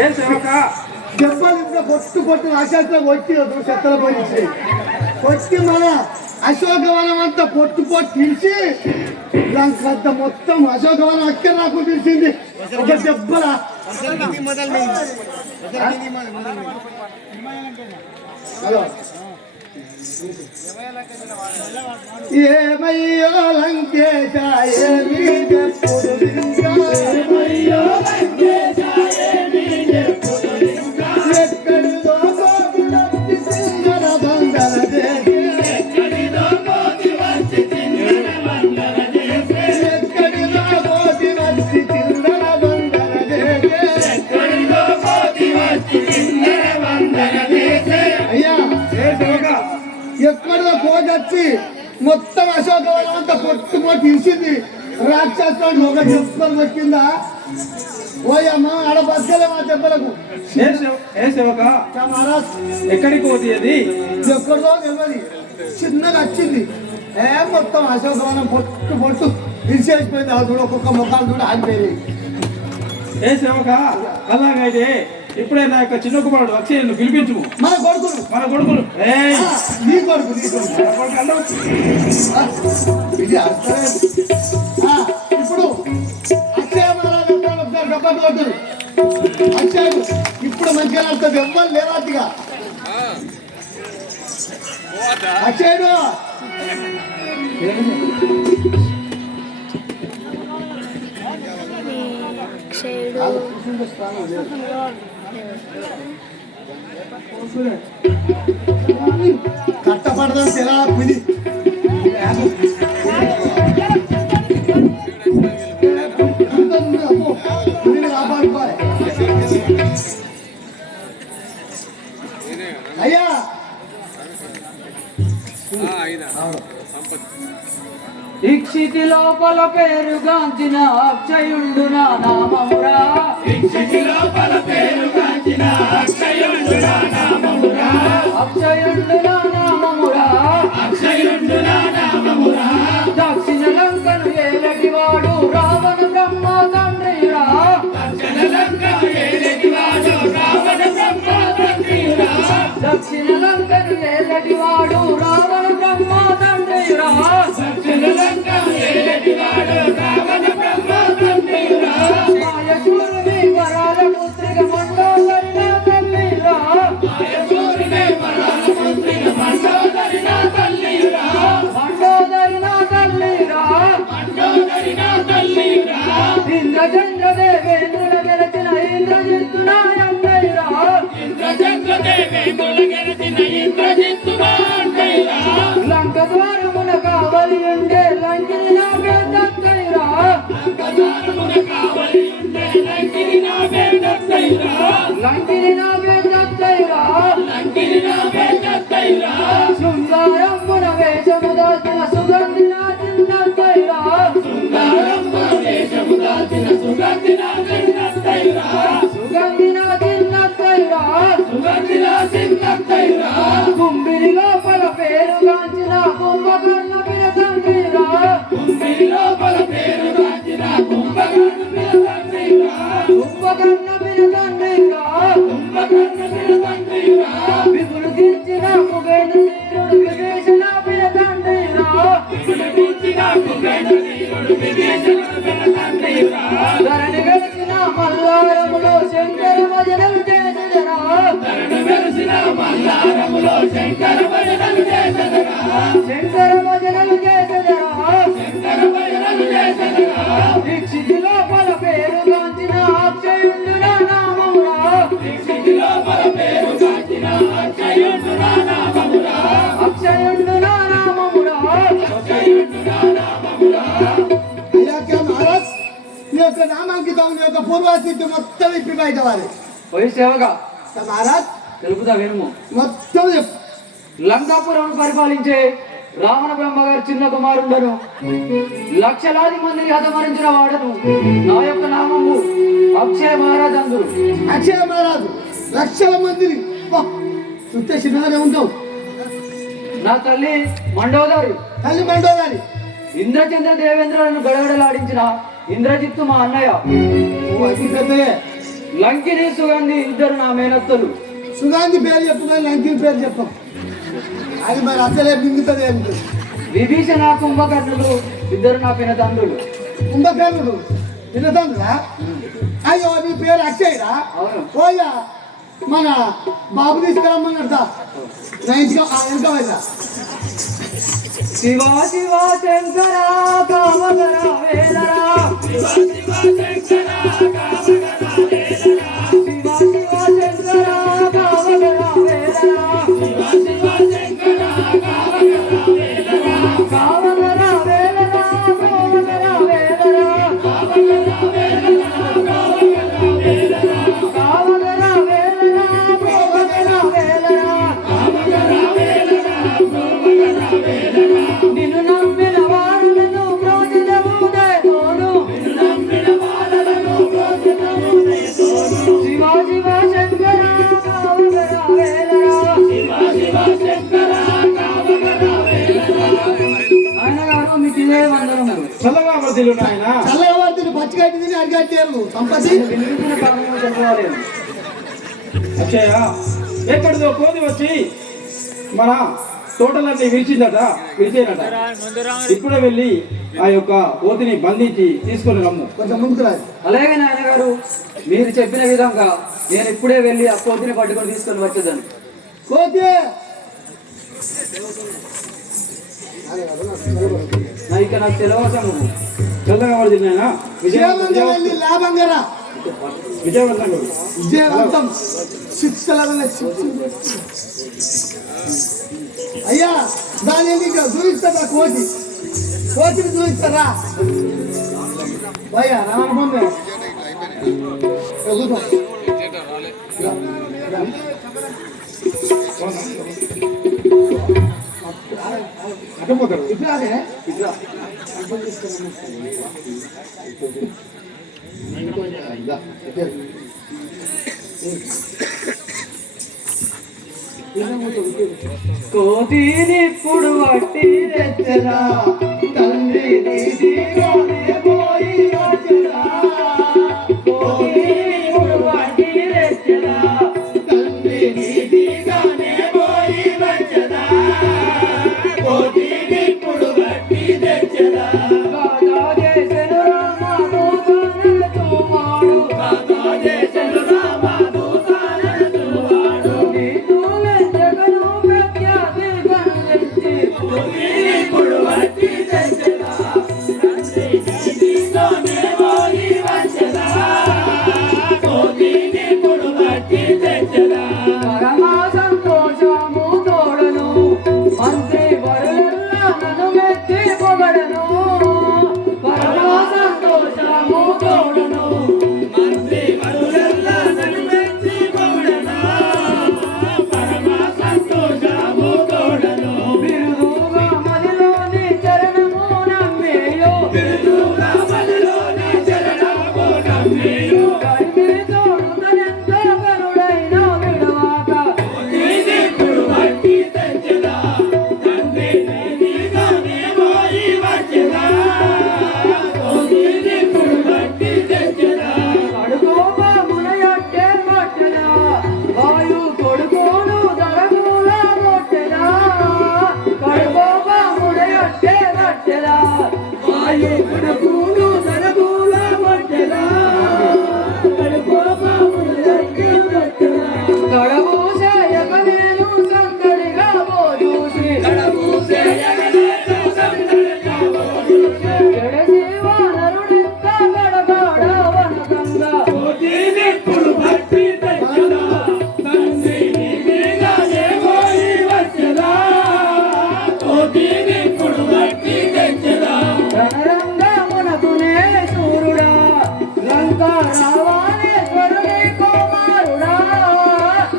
దెబ్బలు ఇంకా కొట్టు అశాంతిలో వచ్చి చెత్తల పోయించి వచ్చి మన అశోకవనం అంతా పొట్టు పిలిచి లంకంత మొత్తం అశోకవనం అక్కడ నాకు పిలిచింది ఒక దెబ్బల హలో ఏమయ్యో లంకేశ ఏమీ చెప్పుడు ఏమయ్యో లంకేశ ఏమీ చెప్పుడు ఎక్కడిదో కోటి సింగర బంగళ దేశ ఎక్కడిదో కోటి వచ్చి సింగర బంగళ దేశ ఎక్కడిదో కోటి వచ్చి సింగర బంగళ దేశ ఎక్కడిదో కోటి వచ్చి సింగర బంగళ దేశ అయ్యా ఎక్కడో కోటొచ్చి మొత్తం అశోకవనం అంతా పొట్టు ఇచ్చింది రాక్షసుడు ఒక దెబ్బలు వచ్చిందా ఓయమ్మ ఆడ బద్దలే మా దెబ్బలకు ఎక్కడికి పోతే అది ఎక్కడో తెలియదు చిన్నగా వచ్చింది మొత్తం అశోకవనం పొట్టు ఇరిచేసిపోయింది ఆ చూడ ఒక్కొక్క ముఖాలు చూడ ఆగిపోయింది ఏ సేవక అలాగైతే ఇప్పుడే నా యొక్క చిన్న కుమారుడు అక్షయ్ పిలిపించు మన కొడుకులు నీ కొడుకు ఇది ఇప్పుడు అక్షయ గబ్బలు కొట్టారు అక్షయుడు ఇప్పుడు మంచిగా నడుతుంది ఎవ్వరు లేరాతిగా అక్షయుడు కట్టపడదాం ఎలా పిలి కాపాడుకోవాలి అయ్యా ఇక్షితి లోపల పేరుగాంచిన అక్షయుండు నా నామమురా ఇక్షితి లోపల పేరుగాంచిన అక్షయుండు నా నామమురా అక్షయుండు నా నామమురా అక్షయుండు నా నామమురా దక్షిణ లంకను ఏలటివాడు రావణ బ్రహ్మ తండ్రిరా దక్షిణ లంకను ఏలటివాడు రావణ బ్రహ్మ తండ్రిరా దక్షిణ లంకను ఏలటివాడు రావణ బ్రహ్మ తండ్రిరా దక్షిణ లంకను ఏలటివాడు రావణ బ్రహ్మ తండ్రిరా మాయశూరుని వరాల పుత్రిక మండోదరి నా తల్లిరా మాయశూరుని వరాల పుత్రిక మండోదరి నా తల్లిరా మండోదరి నా తల్లిరా మండోదరి నా తల్లిరా ఇంద్రచంద్ర దేవేంద్రుల గెలిచిన ఇంద్రజిత్తు నాయన్నయ్యరా ఇంద్రచంద్ర దేవేంద్రుల గెలిచిన ఇంద్రజిత్తు నాయన్నయ్యరా లంక ద్వారమున కావలి ఉండే లంకిని నా పెద్దయ్యరా లంక ద్వారమున కావలి ఉండే లంకిని నా పెద్దయ్యరా లంకిని నా పెద్దయ్యరా లంకిని నా పెద్దయ్యరా శృంగారమున వేషము దాల్చిన సుగంధి నా చిన్నయ్యరా శృంగారమున వేషము దాల్చిన సుగంధి నా చిన్నయ్యరా సుగంధి నా చిన్నయ్యరా సుగంధి నా చిన్నయ్యరా కుంభిని లోపల పేరుగాంచిన కుంభకర్ణ పిరతండ్రిరా కుంభిని లోపల పేరుగాంచిన కుంభకర్ణ పిరతండ్రిరా కుంభకర్ణ పిరతండ్రిరా కుంభకర్ణ పిరతండ్రిరా విగులుగించిన కుబేంద్రుడు విభీషణ పిరతండ్రిరా విగులుగించిన కుబేంద్రుడు విభీషణ పిరతండ్రిరా ధరణి వెలిసిన మల్లారములో శంకర భజనలు చేసెదరా ధరణి వెలిసిన మల్లారములో శంకర భజనలు చేసెదరా శంకర భజనలు చేసెదరా శంకర భజనలు చేసెదరా దీక్షితి లోపల పేరుగాంచిన అక్షయుండు నా నామమురా దీక్షితి లోపల పేరుగాంచిన అక్షయుండు నా నామమురా అక్షయుండు నా నామమురా అక్షయుండు నా నామమురా అయ్యాక మహారాజ్ నీ యొక్క నామాంకితం నీ యొక్క పూర్వస్థితి మొత్తం ఇప్పి బయట వారి పోయి సేవగా మహారాజ్ తెలుపుతా వినుము మొత్తం చెప్పు లంకాపురం పరిపాలించే రావణ బ్రహ్మగారి చిన్న కుమారుండను లక్షలాది మందిని హతమరించిన వాడను నా యొక్క నామము అక్షయ మహారాజ్ అందరు అక్షయ మహారాజు లక్షల మందిని చుట్టే చిన్నగానే ఉంటావు నా తల్లి మండోదరి తల్లి మండోదారి ఇంద్రచంద్ర దేవేంద్రులను గడగడలాడించిన ఇంద్రజిత్తు మా అన్నయ్య ఓ అది పెద్దయే లంకిని సుగంధి ఇద్దరు నా మేనత్తలు. సుగాంధి పేరు చెప్పుకొని లంకి పేరు చెప్పం. అది మరి అసలే మింగుతుంది ఏమిటి? విభీషణ కుంభకర్ణులు ఇద్దరు నా పినతండ్రులు. కుంభకర్ణుడు తినదండ్రా? అయ్యో నీ పేరు అక్షయ్రా? అవును. పోయా మన బాబు తీసుకురమ్మన్నాడు. నా ఇంటికి వెనక వెళ్ళా. శివ శివ శంకర కామకర వేదరా, శివ శివ శంకర కామకర వేదరా, శివ శివ శంకర కామకర వేదరా, శివ శివ శంకర కామకర వేదరా, కామకర వేదరా, కామకర వేదరా, కామకర వేదరా, కామకర వేదరా, కామకర వేదరా, కామకర వేదరా, కామకర వేదరా, కామకర వేదరా. నిన్ను నమ్మిన వారులను ప్రోజనము దేవోను, నిన్ను నమ్మిన వారులను ప్రోజనము దేవోను, శివ శివ శంకర కామకర వేదరా, శివ శివ శంకర కామకర వేదరా. ఆయన గారు మీకు ఇదే వందనములు. చల్లగా వర్ధిల్లు నాయన. చల్లవారిని పచ్చిగడ్డి తిని అడిగట్టారు సంపత్తి. వినిపించిన కారణము తెలుసుకోలేదు. అక్షయ ఎక్కడిదో కోది వచ్చి మన తోటలన్నీ విరిచేనట. ఇప్పుడే వెళ్ళి ఆ యొక్క కోతిని బంధించి తీసుకొని రమ్ము. కొంచెం ముందుకు రాదు. అలాగే నాయన గారు మీరు చెప్పిన విధంగా నేను ఇప్పుడే వెళ్ళి ఆ కోతిని పట్టుకొని తీసుకొని వచ్చేదాన్ని. కోతి ఇక నాకు తెలియవసము. చల్లగా వర్ధిల్లు నాయన. విజయవంతం వెళ్ళి లాభంగా రా. విజయవంతం విజయవంతం అయ్యా దాని చూపిస్తారా? కోతిని చూపిస్తారా? భయ్యా రామబొమ్మ అడ్డపోతారు. ఇట్లానే కోతినిప్పుడు వట్టి తెచ్చరా, తండ్రి నీతిగానే పోయి వచ్చరా, కోతినిప్పుడు వట్టి తెచ్చరా, తండ్రి నీతిగానే పోయి వచ్చరా, కోతినిప్పుడు వట్టి తెచ్చరా, కాదా చేసెను రామదూతనను తుమాడు, కాదా చేసెను రామదూతనను తుమాడు, నీతులే జగను ప్రఖ్యాతి గణించి, కోతినిప్పుడు వట్టి తెచ్చరా, తండ్రి నీతిగానే పోయి వచ్చరా, కోతినిప్పుడు వట్టి తెచ్చరా. పరమ సంతోషము తోడను, మంత్రి వరులెల్లా నన్ను మెచ్చి పొగడను, పరమ సంతోషము తోడను, మంత్రి వరులెల్లా నన్ను మెచ్చి పొగడను, పరమ సంతోషము తోడను. బిరుదుగా మదిలోని చరణము నమ్మేయో, బిరుదుగా మదిలోని చరణము నమ్మేయో, కడిమి తోడుతనెంత కరుడైన విడవాక, కోతినిప్పుడు వట్టి తెచ్చరా, తండ్రి నీతిగానే పోయి వచ్చరా, కోతినిప్పుడు వట్టి తెచ్చరా. కడుకోబా మునయట్టే పట్టెరా, వాయు కొడుకోను దరముల కొట్టెరా, కడుకోబా మునయట్టే పట్టెరా, వాయు కొడుకోను దరముల కొట్టెరా, కడుకోబా మునయట్టే పట్టెరా. కడబూసేయక నేను సందడిగా పోజూసి, కడబూసేయక నేను సందడిగా పోజూసి, జడసి వానరుడింత గడగడ వనకంగా, కోతినిప్పుడు వట్టి తెచ్చరా, తండ్రి నీతిగానే పోయి వచ్చరా, కోతినిప్పుడు వట్టి తెచ్చరా. రణరంగమునకునే సూర్యుడా, లంకా రావాణేశ్వరుని కుమారుడా,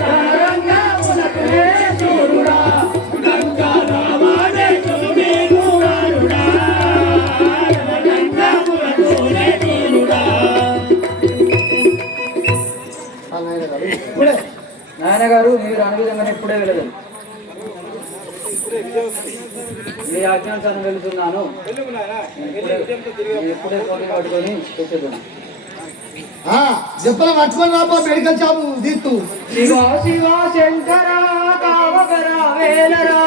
రణరంగమునకునే సూర్యుడా, లంకా రావాణేశ్వరుని కుమారుడా, రణరంగమునకునే సూర్యుడా. ఇప్పుడే నాయన గారు మీరు అను విధంగానే ఇప్పుడే వెళ్ళదు. మీ ఆజ్ఞానుసారం వెళ్తున్నాను. వెళ్ళు నాయన. నేను ఇప్పుడే కోతిని పట్టుకొని తెచ్చేద్దాను. చెప్పలు పట్టుకొని రాబో మెడికల్ షాపు తీస్తూ శివ శివ శంకర కావకరా వేలరా